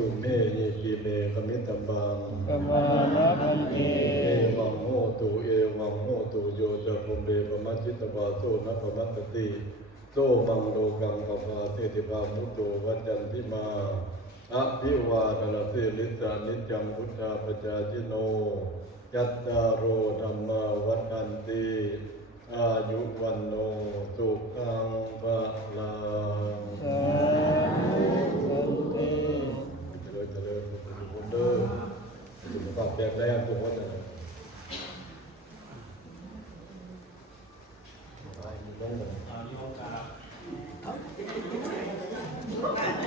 ตุเมยิกิเมกมิตบังกมานะพันเตเอวังโหตุเอวังโหตุโยจะภุเรปมัจจิตวาโสนะปมัตติโสมังโลกังปภาเทติภามุตโตวัจจันติมาอภิวาทนาสิลิสานิจังพุทธาปจาจิโนยัตตารโอธรรมาวัฏันติอายุวันโนสุขังภะลังสาธุเจริญเจริญบุญเด้อสุขภาพแข็งแรงทุกคนนะไปลงเล